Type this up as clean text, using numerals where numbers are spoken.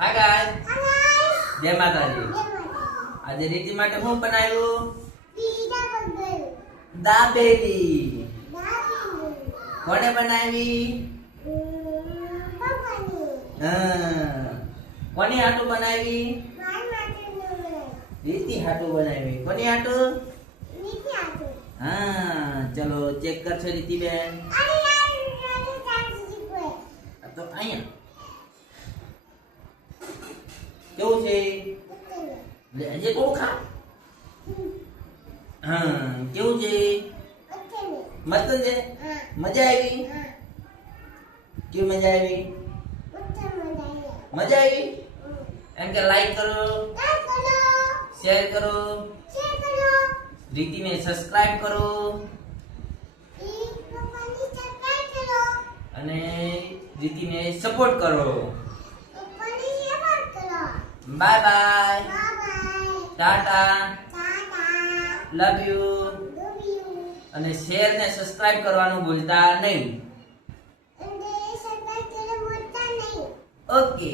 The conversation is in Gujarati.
હાય ગાઈસ, જય માતાજી. આજે રીતિ માટે શું બનાવ્યું? દાબેલી. કોને બનાવી? કોની હાટુ બનાવી? રીતિ હાટુ બનાવી. કોની હાટુ? હા, ચલો ચેક કરશો રીતિબેન. તો અહીંયા કેવું છે? જે કોણ ખા? હા, કેવું છે? મસ્ત છે. મજા આવી? કેવી મજા આવી? મજા આવી? એમ કે લાઈક કરો, શેર કરો, રીતિને સબસ્ક્રાઇબ કરો અને રીતિને સપોર્ટ કરો. Bye bye, Tata, love you. અને શેર ને સબસ્ક્રાઇબ કરવાનું ભૂલતા નહીં. ઓકે.